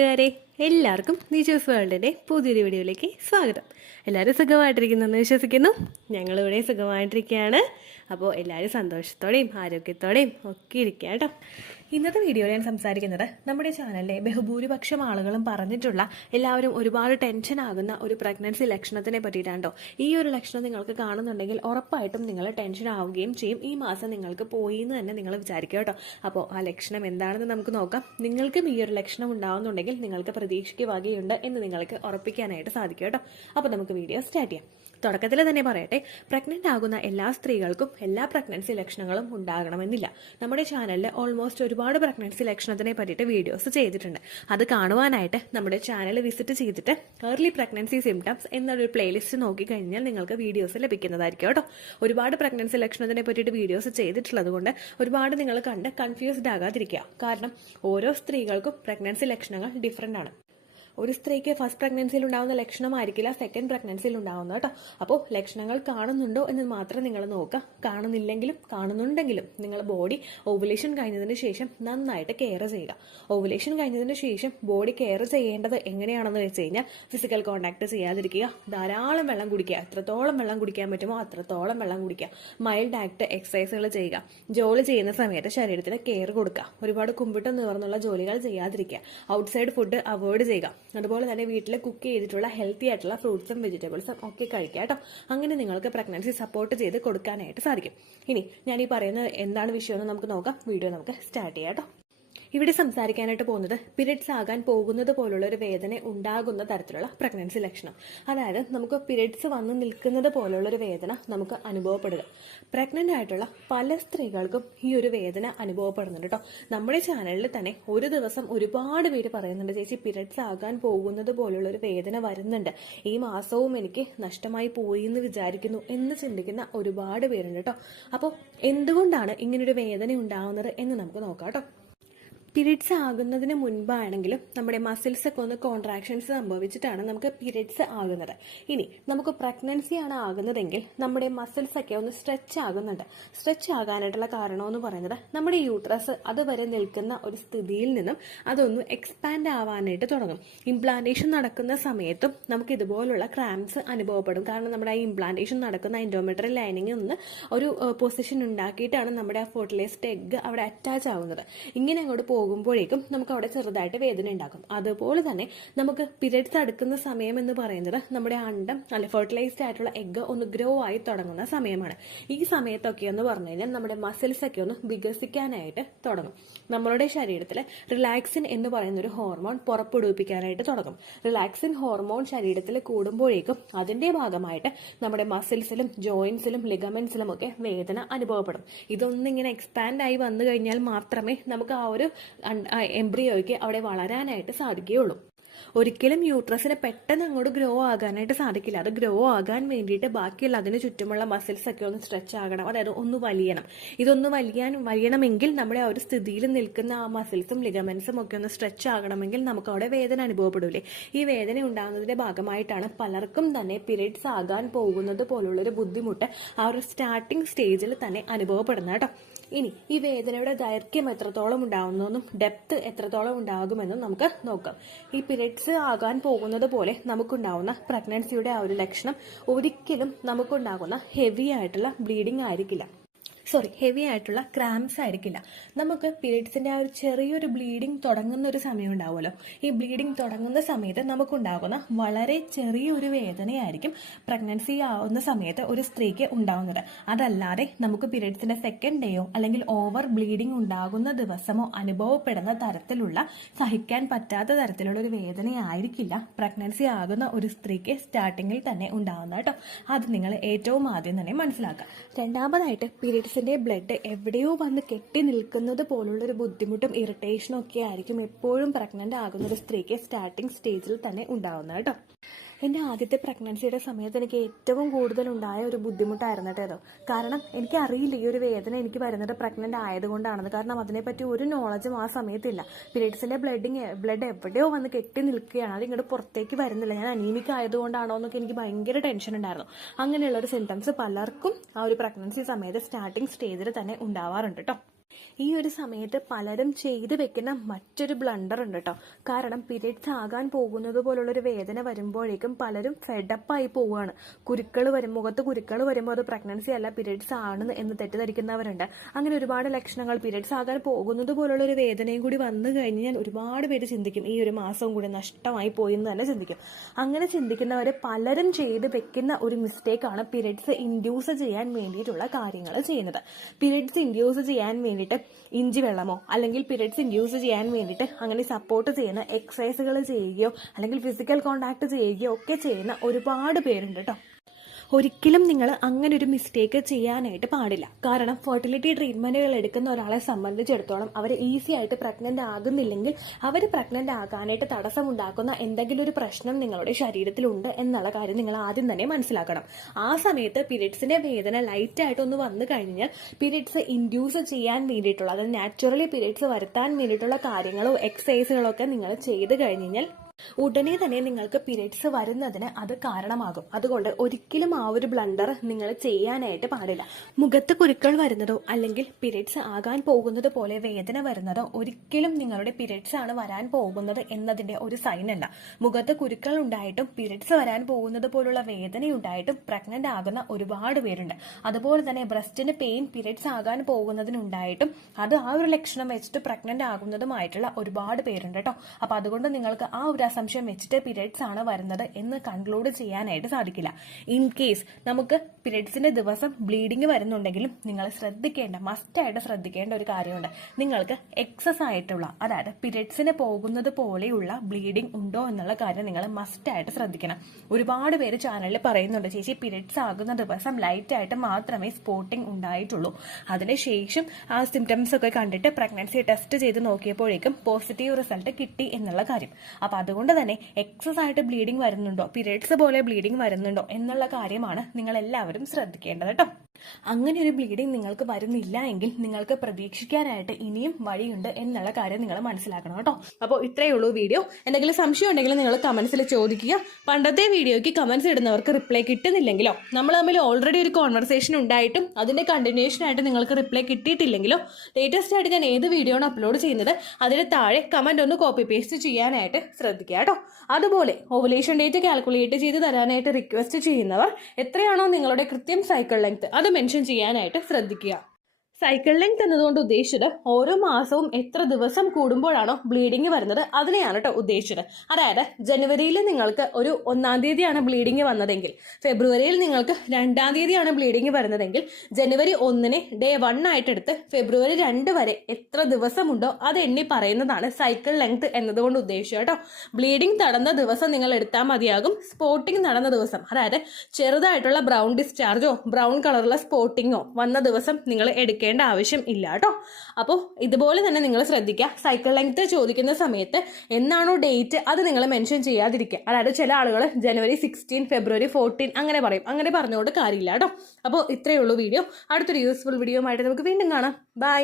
കൂട്ടുകാരെ, എല്ലാവർക്കും നിജൂസ് വേൾഡിൻ്റെ പുതിയൊരു വീഡിയോയിലേക്ക് സ്വാഗതം. എല്ലാവരും സുഖമായിട്ടിരിക്കുന്നെന്ന് വിശ്വസിക്കുന്നു. ഞങ്ങളിവിടെ സുഖമായിട്ടിരിക്കുകയാണ്. അപ്പോൾ എല്ലാവരും സന്തോഷത്തോടെയും ആരോഗ്യത്തോടെയും ഒക്കെ ഇരിക്കുക കേട്ടോ. ഇന്നത്തെ വീഡിയോയിൽ ഞാൻ സംസാരിക്കുന്നത് നമ്മുടെ ചാനലിലെ ബഹുഭൂരിപക്ഷം ആളുകളും പറഞ്ഞിട്ടുള്ള എല്ലാവരും ഒരുപാട് ടെൻഷൻ ആകുന്ന ഒരു പ്രഗ്നൻസി ലക്ഷണത്തിനെ പറ്റിയിട്ടാണ്ടോ. ഈ ഒരു ലക്ഷണം നിങ്ങൾക്ക് കാണുന്നുണ്ടെങ്കിൽ ഉറപ്പായിട്ടും നിങ്ങൾ ടെൻഷൻ ആവുകയും ചെയ്യും. ഈ മാസം നിങ്ങൾക്ക് പോയി എന്ന് തന്നെ നിങ്ങൾ വിചാരിക്കുക കേട്ടോ. അപ്പോൾ ആ ലക്ഷണം എന്താണെന്ന് നമുക്ക് നോക്കാം. നിങ്ങൾക്കും ഈ ഒരു ലക്ഷണം ഉണ്ടാവുന്നുണ്ടെങ്കിൽ നിങ്ങൾക്ക് പ്രതീക്ഷയ്ക്ക് വകയുണ്ട് എന്ന് നിങ്ങൾക്ക് ഉറപ്പിക്കാനായിട്ട് സാധിക്കും കേട്ടോ. അപ്പോൾ നമുക്ക് വീഡിയോ സ്റ്റാർട്ട് ചെയ്യാം. തുടക്കത്തിൽ തന്നെ പറയട്ടെ, പ്രഗ്നന്റ് ആകുന്ന എല്ലാ സ്ത്രീകൾക്കും എല്ലാ പ്രഗ്നൻസി ലക്ഷണങ്ങളും ഉണ്ടാകണമെന്നില്ല. നമ്മുടെ ചാനലിൽ ഓൾമോസ്റ്റ് ഒരുപാട് പ്രഗ്നൻസി ലക്ഷണത്തിനെ പറ്റിയിട്ട് വീഡിയോസ് ചെയ്തിട്ടുണ്ട്. അത് കാണുവാനായിട്ട് നമ്മുടെ ചാനൽ വിസിറ്റ് ചെയ്തിട്ട് ഏർലി പ്രഗ്നൻസി സിംറ്റംസ് എന്നൊരു പ്ലേലിസ്റ്റ് നോക്കിക്കഴിഞ്ഞാൽ നിങ്ങൾക്ക് വീഡിയോസ് ലഭിക്കുന്നതായിരിക്കും കേട്ടോ. ഒരുപാട് പ്രഗ്നൻസി ലക്ഷണത്തിനെ പറ്റിയിട്ട് വീഡിയോസ് ചെയ്തിട്ടുള്ളത് കൊണ്ട് ഒരുപാട് നിങ്ങൾ കണ്ട് കൺഫ്യൂസ്ഡ് ആകാതിരിക്കുക. കാരണം ഓരോ സ്ത്രീകൾക്കും പ്രഗ്നൻസി ലക്ഷണങ്ങൾ ഡിഫറെൻ്റ് ആണ്. ഒരു സ്ത്രീക്ക് ഫസ്റ്റ് പ്രഗ്നൻസിയിൽ ഉണ്ടാകുന്ന ലക്ഷണമായിരിക്കില്ല സെക്കൻഡ് പ്രഗ്നൻസിയിൽ ഉണ്ടാകുന്നത് കേട്ടോ. അപ്പോൾ ലക്ഷണങ്ങൾ കാണുന്നുണ്ടോ എന്ന് മാത്രം നിങ്ങൾ നോക്കുക. കാണുന്നില്ലെങ്കിലും കാണുന്നുണ്ടെങ്കിലും നിങ്ങൾ ബോഡി ഓവുലേഷൻ കഴിഞ്ഞതിന് ശേഷം നന്നായിട്ട് കെയർ ചെയ്യുക. ഓവുലേഷൻ കഴിഞ്ഞതിന് ശേഷം ബോഡി കെയർ ചെയ്യേണ്ടത് എങ്ങനെയാണെന്ന് വെച്ച് കഴിഞ്ഞാൽ ഫിസിക്കൽ കോൺടാക്ട് ചെയ്യാതിരിക്കുക, ധാരാളം വെള്ളം കുടിക്കുക, എത്രത്തോളം വെള്ളം കുടിക്കാൻ പറ്റുമോ അത്രത്തോളം വെള്ളം കുടിക്കുക, മൈൽഡ് ആക്ട് എക്സസൈസുകൾ ചെയ്യുക, ജോലി ചെയ്യുന്ന സമയത്ത് ശരീരത്തിന് കെയർ കൊടുക്കുക, ഒരുപാട് കുമ്പിട്ട് നിവർന്നുള്ള ജോലികൾ ചെയ്യാതിരിക്കുക, ഔട്ട്സൈഡ് ഫുഡ് അവോയ്ഡ് ചെയ്യുക. അതുപോലെ തന്നെ വീട്ടിൽ കുക്ക് ചെയ്തിട്ടുള്ള ഹെൽത്തി ആയിട്ടുള്ള ഫ്രൂട്ട്സും വെജിറ്റബിൾസും ഒക്കെ കഴിക്കുക കേട്ടോ. അങ്ങനെ നിങ്ങൾക്ക് പ്രഗ്നൻസി സപ്പോർട്ട് ചെയ്ത് കൊടുക്കാനായിട്ട് സാധിക്കും. ഇനി ഞാൻ ഈ പറയുന്നത് എന്താണ് വിഷയമെന്ന് നമുക്ക് നോക്കാം. വീഡിയോ നമുക്ക് സ്റ്റാർട്ട് ചെയ്യാം കേട്ടോ. ഇവിടെ സംസാരിക്കാനായിട്ട് പോകുന്നത് പീരിയഡ്സ് ആകാൻ പോകുന്നത് പോലുള്ള ഒരു വേദന ഉണ്ടാകുന്ന തരത്തിലുള്ള പ്രഗ്നൻസി ലക്ഷണം. അതായത് നമുക്ക് പീരിയഡ്സ് വന്ന് നിൽക്കുന്നത് പോലുള്ള ഒരു വേദന നമുക്ക് അനുഭവപ്പെടുക. പ്രഗ്നന്റ് ആയിട്ടുള്ള പല സ്ത്രീകൾക്കും ഈ ഒരു വേദന അനുഭവപ്പെടുന്നുണ്ട് കേട്ടോ. നമ്മുടെ ചാനലിൽ തന്നെ ഒരു ദിവസം ഒരുപാട് പേര് പറയുന്നുണ്ട്, ചേച്ചി പീരിയഡ്സ് ആകാൻ പോകുന്നത് പോലുള്ള ഒരു വേദന വരുന്നുണ്ട്, ഈ മാസവും എനിക്ക് നഷ്ടമായി പോയി എന്ന് വിചാരിക്കുന്നു എന്ന് ചിന്തിക്കുന്ന ഒരുപാട് പേരുണ്ട് കേട്ടോ. അപ്പോൾ എന്തുകൊണ്ടാണ് ഇങ്ങനൊരു വേദന ഉണ്ടാകുന്നത് എന്ന് നമുക്ക് നോക്കാം കേട്ടോ. പീരിയഡ്സ് ആകുന്നതിന് മുൻപാണെങ്കിലും നമ്മുടെ മസിൽസ് ഒക്കെ ഒന്ന് കോൺട്രാക്ഷൻസ് സംഭവിച്ചിട്ടാണ് നമുക്ക് പീരിയഡ്സ് ആകുന്നത്. ഇനി നമുക്ക് പ്രഗ്നൻസി ആണ് ആകുന്നതെങ്കിൽ നമ്മുടെ മസിൽസ് ഒക്കെ ഒന്ന് സ്ട്രെച്ച് ആകുന്നുണ്ട്. സ്ട്രെച്ച് ആകാനായിട്ടുള്ള കാരണമെന്ന് പറയുന്നത് നമ്മുടെ യൂട്രസ് അതുവരെ നിൽക്കുന്ന ഒരു സ്ഥിതിയിൽ നിന്നും അതൊന്ന് എക്സ്പാൻഡ് ആവാനായിട്ട് തുടങ്ങും. ഇംപ്ലാന്റേഷൻ നടക്കുന്ന സമയത്തും നമുക്ക് ഇതുപോലുള്ള ക്രാംസ് അനുഭവപ്പെടും. കാരണം നമ്മുടെ ആ ഇംപ്ലാന്റേഷൻ നടക്കുന്ന എൻഡോമെട്രിയൽ ലൈനിങ്ങിൽ നിന്ന് ഒരു പൊസിഷൻ ഉണ്ടാക്കിയിട്ടാണ് നമ്മുടെ ആ ഫെർട്ടിലൈസ്ഡ് എഗ് അവിടെ അറ്റാച്ച് ആവുന്നത്. ഇങ്ങനെ അങ്ങോട്ട് പോകുമ്പോഴേക്കും നമുക്ക് അവിടെ ചെറുതായിട്ട് വേദന ഉണ്ടാക്കും. അതുപോലെ തന്നെ നമുക്ക് പീരിയഡ്സ് അടുക്കുന്ന സമയം എന്ന് പറയുന്നത് നമ്മുടെ അണ്ടം ഫെർട്ടിലൈസ്ഡ് ആയിട്ടുള്ള എഗ് ഒന്ന് ഗ്രോ ആയി തുടങ്ങുന്ന സമയമാണ്. ഈ സമയത്തൊക്കെ എന്ന് പറഞ്ഞു കഴിഞ്ഞാൽ നമ്മുടെ മസിൽസ് ഒക്കെ ഒന്ന് വികസിക്കാനായിട്ട് തുടങ്ങും. നമ്മളുടെ ശരീരത്തിൽ റിലാക്സിൻ എന്ന് പറയുന്ന ഒരു ഹോർമോൺ പുറപ്പെടുവിപ്പിക്കാനായിട്ട് തുടങ്ങും. റിലാക്സിൻ ഹോർമോൺ ശരീരത്തിൽ കൂടുമ്പോഴേക്കും അതിന്റെ ഭാഗമായിട്ട് നമ്മുടെ മസിൽസിലും ജോയിന്റ്സിലും ലിഗമെന്റ്സിലും ഒക്കെ വേദന അനുഭവപ്പെടും. ഇതൊന്നിങ്ങനെ എക്സ്പാൻഡ് ആയി വന്നു കഴിഞ്ഞാൽ മാത്രമേ നമുക്ക് ആ ഒരു എംബ്രിയോയ്ക്ക് അവിടെ വളരാനായിട്ട് സാധിക്കുകയുള്ളൂ. ഒരിക്കലും യൂട്രസിന് പെട്ടെന്ന് അങ്ങോട്ട് ഗ്രോ ആകാനായിട്ട് സാധിക്കില്ല. അത് ഗ്രോ ആകാൻ വേണ്ടിയിട്ട് ബാക്കിയുള്ള അതിന് ചുറ്റുമുള്ള മസിൽസ് ഒക്കെ ഒന്ന് സ്ട്രെച്ച് ആകണം, അതായത് ഒന്ന് വലിയണം. ഇതൊന്ന് വലിയണമെങ്കിൽ നമ്മുടെ ആ ഒരു സ്ഥിതിയിൽ നിൽക്കുന്ന ആ മസിൽസും ലിഗമെന്റ്സും ഒക്കെ ഒന്ന് സ്ട്രെച്ച് ആകണമെങ്കിൽ നമുക്ക് അവിടെ വേദന അനുഭവപ്പെടൂലേ. ഈ വേദന ഉണ്ടാകുന്നതിന്റെ ഭാഗമായിട്ടാണ് പലർക്കും തന്നെ പീരിയഡ്സ് ആകാൻ പോകുന്നത് പോലുള്ളൊരു ബുദ്ധിമുട്ട് ആ ഒരു സ്റ്റാർട്ടിംഗ് സ്റ്റേജിൽ തന്നെ അനുഭവപ്പെടുന്നത് കേട്ടോ. ഇനി ഈ വേദനയുടെ ദൈർഘ്യം എത്രത്തോളം ഉണ്ടാകുന്നതെന്നും ഡെപ്ത് എത്രത്തോളം ഉണ്ടാകുമെന്നും നമുക്ക് നോക്കാം. ഈ പീരിയഡ്സ് ആകാൻ പോകുന്നത് പോലെ നമുക്കുണ്ടാവുന്ന പ്രഗ്നൻസിയുടെ ആ ഒരു ലക്ഷണം ഒരിക്കലും നമുക്കുണ്ടാകുന്ന ഹെവി ആയിട്ടുള്ള ബ്ലീഡിംഗ് ആയിരിക്കില്ല. ഹെവി ആയിട്ടുള്ള ക്രാംസ് ആയിരിക്കില്ല. നമുക്ക് പീരിയഡ്സിന്റെ ആ ഒരു ചെറിയൊരു ബ്ലീഡിംഗ് തുടങ്ങുന്ന ഒരു സമയം ഉണ്ടാവുമല്ലോ. ഈ ബ്ലീഡിംഗ് തുടങ്ങുന്ന സമയത്ത് നമുക്കുണ്ടാകുന്ന വളരെ ചെറിയൊരു വേദനയായിരിക്കും പ്രഗ്നൻസി ആവുന്ന സമയത്ത് ഒരു സ്ത്രീക്ക് ഉണ്ടാവുന്നത്. അതല്ലാതെ നമുക്ക് പീരിയഡ്സിന്റെ സെക്കൻഡ് ഡേയോ അല്ലെങ്കിൽ ഓവർ ബ്ലീഡിംഗ് ഉണ്ടാകുന്ന ദിവസമോ അനുഭവപ്പെടുന്ന തരത്തിലുള്ള സഹിക്കാൻ പറ്റാത്ത തരത്തിലുള്ള ഒരു വേദനയായിരിക്കില്ല പ്രഗ്നൻസി ആകുന്ന ഒരു സ്ത്രീക്ക് സ്റ്റാർട്ടിങ്ങിൽ തന്നെ ഉണ്ടാകുന്നത് കേട്ടോ. അത് നിങ്ങൾ ഏറ്റവും ആദ്യം തന്നെ മനസ്സിലാക്കുക. രണ്ടാമതായിട്ട് പീരിയഡ്സിന്റെ ബ്ലഡ് എവിടെയോ വന്ന് കെട്ടി നിൽക്കുന്നത് പോലുള്ളൊരു ബുദ്ധിമുട്ടും ഇറിറ്റേഷനും ഒക്കെ ആയിരിക്കും എപ്പോഴും പ്രഗ്നന്റ് ആകുന്ന ഒരു സ്ത്രീക്ക് സ്റ്റാർട്ടിംഗ് സ്റ്റേജിൽ തന്നെ ഉണ്ടാവുന്നത് കേട്ടോ. എൻ്റെ ആദ്യത്തെ പ്രഗ്നൻസിയുടെ സമയത്ത് എനിക്ക് ഏറ്റവും കൂടുതൽ ഉണ്ടായ ഒരു ബുദ്ധിമുട്ടായിരുന്നു കേട്ടോ. കാരണം എനിക്കറിയില്ല ഈ ഒരു വേദന എനിക്ക് വരുന്നത് പ്രഗ്നന്റ് ആയതുകൊണ്ടാണെന്ന്. കാരണം അതിനെപ്പറ്റി ഒരു നോളജും ആ സമയത്തില്ല. പീരിയഡ്സിലെ ബ്ലഡ് എവിടെയോ വന്ന് കെട്ടി നിൽക്കുകയാണ്, അത് ഇങ്ങോട്ട് പുറത്തേക്ക് വരുന്നില്ല. ഞാൻ അനീമിക് ആയതുകൊണ്ടാണോ എന്നൊക്കെ എനിക്ക് ഭയങ്കര ടെൻഷൻ ഉണ്ടായിരുന്നു. അങ്ങനെയുള്ള ഒരു സിംറ്റംസ് പലർക്കും ആ ഒരു പ്രഗ്നൻസി സമയത്ത് സ്റ്റാർട്ടിംഗ് സ്റ്റേജിൽ തന്നെ ഉണ്ടാവാറുണ്ട് കേട്ടോ. ഈ ഒരു സമയത്ത് പലരും ചെയ്ത് വെക്കുന്ന മറ്റൊരു ബ്ലണ്ടർ ഉണ്ട് കേട്ടോ. കാരണം പീരിയഡ്സ് ആകാൻ പോകുന്നത് പോലുള്ളൊരു വേദന വരുമ്പോഴേക്കും പലരും ഫെഡപ്പായി പോവുകയാണ്. മുഖത്ത് കുരുക്കൾ വരുമ്പോൾ അത് പ്രഗ്നൻസി അല്ല, പീരിയഡ്സ് ആണ് എന്ന് തെറ്റിദ്ധരിക്കുന്നവരുണ്ട്. അങ്ങനെ ഒരുപാട് ലക്ഷണങ്ങൾ, പീരിയഡ്സ് ആകാൻ പോകുന്നത് പോലുള്ള ഒരു വേദനയും കൂടി വന്നു കഴിഞ്ഞാൽ ഒരുപാട് പേര് ചിന്തിക്കും ഈ ഒരു മാസവും കൂടി നഷ്ടമായി പോയി എന്ന് തന്നെ ചിന്തിക്കും. അങ്ങനെ ചിന്തിക്കുന്നവർ പലരും ചെയ്ത് വെക്കുന്ന ഒരു മിസ്റ്റേക്കാണ് പീരിയഡ്സ് ഇൻഡ്യൂസ് ചെയ്യാൻ വേണ്ടിയിട്ടുള്ള കാര്യങ്ങൾ ചെയ്യുന്നത്. പീരിയഡ്സ് ഇൻഡ്യൂസ് ചെയ്യാൻ വേണ്ടിയിട്ട് ഇഞ്ചി വെള്ളമോ അല്ലെങ്കിൽ പീരിയഡ്സ് ഇൻഡ്യൂസ് ചെയ്യാൻ വേണ്ടിയിട്ട് അങ്ങനെ സപ്പോർട്ട് ചെയ്യുന്ന എക്സസൈസുകൾ ചെയ്യുകയോ അല്ലെങ്കിൽ ഫിസിക്കൽ കോണ്ടാക്ട് ചെയ്യുകയോ ഒക്കെ ചെയ്യുന്ന ഒരുപാട് പേരുണ്ട് കേട്ടോ. ഒരിക്കലും നിങ്ങൾ അങ്ങനെ ഒരു മിസ്റ്റേക്ക് ചെയ്യാനായിട്ട് പാടില്ല. കാരണം ഫെർട്ടിലിറ്റി ട്രീറ്റ്മെൻറ്റുകൾ എടുക്കുന്ന ഒരാളെ സംബന്ധിച്ചിടത്തോളം അവർ ഈസി ആയിട്ട് പ്രഗ്നൻ്റ് ആകുന്നില്ലെങ്കിൽ അവർ പ്രഗ്നൻ്റ് ആകാനായിട്ട് തടസ്സമുണ്ടാക്കുന്ന എന്തെങ്കിലും ഒരു പ്രശ്നം നിങ്ങളുടെ ശരീരത്തിലുണ്ട് എന്നുള്ള കാര്യം നിങ്ങൾ ആദ്യം തന്നെ മനസ്സിലാക്കണം. ആ സമയത്ത് പീരിയഡ്സിൻ്റെ വേദന ലൈറ്റായിട്ടൊന്ന് വന്നു കഴിഞ്ഞാൽ പീരിയഡ്സ് ഇൻഡ്യൂസ് ചെയ്യാൻ വേണ്ടിയിട്ടുള്ള, അതായത് നാച്ചുറലി പീരിയഡ്സ് വരുത്താൻ വേണ്ടിയിട്ടുള്ള കാര്യങ്ങളോ എക്സസൈസുകളോ ഒക്കെ നിങ്ങൾ ചെയ്ത് കഴിഞ്ഞാൽ ഉടനെ തന്നെ നിങ്ങൾക്ക് പീരിയഡ്സ് വരുന്നതിന് അത് കാരണമാകും. അതുകൊണ്ട് ഒരിക്കലും ആ ഒരു ബ്ലണ്ടർ നിങ്ങൾ ചെയ്യാനായിട്ട് പാടില്ല. മുഖത്ത് കുരുക്കൾ വരുന്നതോ അല്ലെങ്കിൽ പീരിയഡ്സ് ആകാൻ പോകുന്നത് പോലെ വേദന വരുന്നതോ ഒരിക്കലും നിങ്ങളുടെ പീരിയഡ്സ് ആണ് വരാൻ പോകുന്നത് എന്നതിന്റെ ഒരു സൈൻ അല്ല. മുഖത്ത് കുരുക്കൾ ഉണ്ടായിട്ടും പീരിയഡ്സ് വരാൻ പോകുന്നത് പോലുള്ള വേദനയുണ്ടായിട്ടും പ്രഗ്നന്റ് ആകുന്ന ഒരുപാട് പേരുണ്ട്. അതുപോലെ തന്നെ ബ്രസ്റ്റിന് പെയിൻ പീരിയഡ്സ് ആകാൻ പോകുന്നതിനുണ്ടായിട്ടും അത് ആ ഒരു ലക്ഷണം വെച്ചിട്ട് പ്രഗ്നന്റ് ആകുന്നതുമായിട്ടുള്ള ഒരുപാട് പേരുണ്ട് കേട്ടോ. അപ്പൊ അതുകൊണ്ട് നിങ്ങൾക്ക് ആ ഒരു അസംശയം വെച്ചിട്ട് പീരിയഡ്സ് ആണ് വരുന്നത് എന്ന് കൺക്ലൂഡ് ചെയ്യാനായിട്ട് സാധിക്കില്ല. ഇൻ കേസ് നമുക്ക് പീരിയഡ്സിന്റെ ദിവസം ബ്ലീഡിങ് വരുന്നുണ്ടെങ്കിലും നിങ്ങൾ മസ്റ്റായിട്ട് ശ്രദ്ധിക്കേണ്ട ഒരു കാര്യമുണ്ട്. നിങ്ങൾക്ക് എക്സസ് ആയിട്ടുള്ള, അതായത് പീരിയഡ്സിന് പോകുന്നത് പോലെയുള്ള ബ്ലീഡിങ് ഉണ്ടോ എന്നുള്ള കാര്യം നിങ്ങൾ മസ്റ്റായിട്ട് ശ്രദ്ധിക്കണം. ഒരുപാട് പേര് ചാനലിൽ പറയുന്നുണ്ട്, ചേച്ചി പീരിയഡ്സ് ആകുന്ന ദിവസം ലൈറ്റ് ആയിട്ട് മാത്രമേ സ്പോട്ടിങ് ഉണ്ടായിട്ടുള്ളൂ, അതിനുശേഷം ആ സിംറ്റംസ് ഒക്കെ കണ്ടിട്ട് പ്രഗ്നൻസി ടെസ്റ്റ് ചെയ്ത് നോക്കിയപ്പോഴേക്കും പോസിറ്റീവ് റിസൾട്ട് കിട്ടി എന്നുള്ള കാര്യം. അപ്പൊ അതുകൊണ്ട് തന്നെ എക്സസ് ആയിട്ട് ബ്ലീഡിങ് വരുന്നുണ്ടോ, പീരിയഡ്സ് പോലെ ബ്ലീഡിങ് വരുന്നുണ്ടോ എന്നുള്ള കാര്യമാണ് നിങ്ങൾ എല്ലാവരും ശ്രദ്ധിക്കേണ്ടത് കേട്ടോ. അങ്ങനെ ഒരു ബ്ലീഡിങ് നിങ്ങൾക്ക് വരുന്നില്ല എങ്കിൽ നിങ്ങൾക്ക് പ്രതീക്ഷിക്കാനായിട്ട് ഇനിയും വഴിയുണ്ട് എന്നുള്ള കാര്യം നിങ്ങൾ മനസ്സിലാക്കണം കേട്ടോ. അപ്പോൾ ഇത്രയേ ഉള്ളൂ വീഡിയോ. എന്തെങ്കിലും സംശയം ഉണ്ടെങ്കിൽ നിങ്ങൾ കമന്റ്സിൽ ചോദിക്കുക. പണ്ടത്തെ വീഡിയോയ്ക്ക് കമന്റ്സ് ഇടുന്നവർക്ക് റിപ്ലൈ കിട്ടുന്നില്ലെങ്കിലോ, നമ്മൾ തമ്മിൽ ഓൾറെഡി ഒരു കോൺവെർസേഷൻ ഉണ്ടായിട്ടും അതിന്റെ കണ്ടിന്യൂഷൻ ആയിട്ട് നിങ്ങൾക്ക് റിപ്ലൈ കിട്ടിയിട്ടില്ലെങ്കിലോ, ലേറ്റസ്റ്റ് ആയിട്ട് ഞാൻ ഏത് വീഡിയോ ആണ് അപ്ലോഡ് ചെയ്യുന്നത് അതിന് താഴെ കമന്റ് ഒന്ന് കോപ്പി പേസ്റ്റ് ചെയ്യാനായിട്ട് ശ്രദ്ധിക്കുക കേട്ടോ. അതുപോലെ ഓവുലേഷൻ ഡേറ്റ് കാൽക്കുലേറ്റ് ചെയ്ത് തരാനായിട്ട് റിക്വസ്റ്റ് ചെയ്യുന്നവർ എത്രയാണോ നിങ്ങളുടെ കൃത്യം സൈക്കിൾ ലെങ്ത് അത് മെൻഷൻ ചെയ്യാനായിട്ട് ശ്രദ്ധിക്കുക. സൈക്കിൾ ലെങ്ത് എന്നതുകൊണ്ട് ഉദ്ദേശിച്ചത് ഓരോ മാസവും എത്ര ദിവസം കൂടുമ്പോഴാണോ ബ്ലീഡിങ് വരുന്നത് അതിനെയാണ് കേട്ടോ ഉദ്ദേശിച്ചത്. അതായത് ജനുവരിയിൽ നിങ്ങൾക്ക് ഒരു 1-ാം തീയതിയാണ് ബ്ലീഡിങ് വന്നതെങ്കിൽ, ഫെബ്രുവരിയിൽ നിങ്ങൾക്ക് 2-ാം തീയതിയാണ് ബ്ലീഡിങ് വരുന്നതെങ്കിൽ, ജനുവരി 1-നെ ഡേ 1 ആയിട്ടെടുത്ത് ഫെബ്രുവരി 2 വരെ എത്ര ദിവസമുണ്ടോ അത് എണ്ണി പറയുന്നതാണ് സൈക്കിൾ ലെങ്ത് എന്നതുകൊണ്ട് ഉദ്ദേശിച്ചത് കേട്ടോ. ബ്ലീഡിങ് നടന്ന ദിവസം നിങ്ങൾ എടുത്താൽ മതിയാകും. സ്പോട്ടിങ് നടന്ന ദിവസം, അതായത് ചെറുതായിട്ടുള്ള ബ്രൗൺ ഡിസ്ചാർജോ ബ്രൗൺ കളറുള്ള സ്പോട്ടിങ്ങോ വന്ന ദിവസം നിങ്ങൾ എടുക്കേണ്ട ആവശ്യം ഇല്ല കേട്ടോ. അപ്പോൾ ഇതുപോലെ തന്നെ നിങ്ങൾ ശ്രദ്ധിക്കുക. സൈക്കിൾ ലെങ്ത് ചോദിക്കുന്ന സമയത്ത് എന്നാണോ ഡേറ്റ് അത് നിങ്ങൾ മെൻഷൻ ചെയ്യാതിരിക്കുക. അതായത് ചില ആളുകൾ ജനുവരി 16, ഫെബ്രുവരി 14 അങ്ങനെ പറയും. അങ്ങനെ പറഞ്ഞുകൊണ്ട് കാര്യമില്ല കേട്ടോ. അപ്പോൾ ഇത്രയേ ഉള്ളൂ വീഡിയോ. അടുത്തൊരു യൂസ്ഫുൾ വീഡിയോ ആയിട്ട് നമുക്ക് വീണ്ടും കാണാം. ബൈ.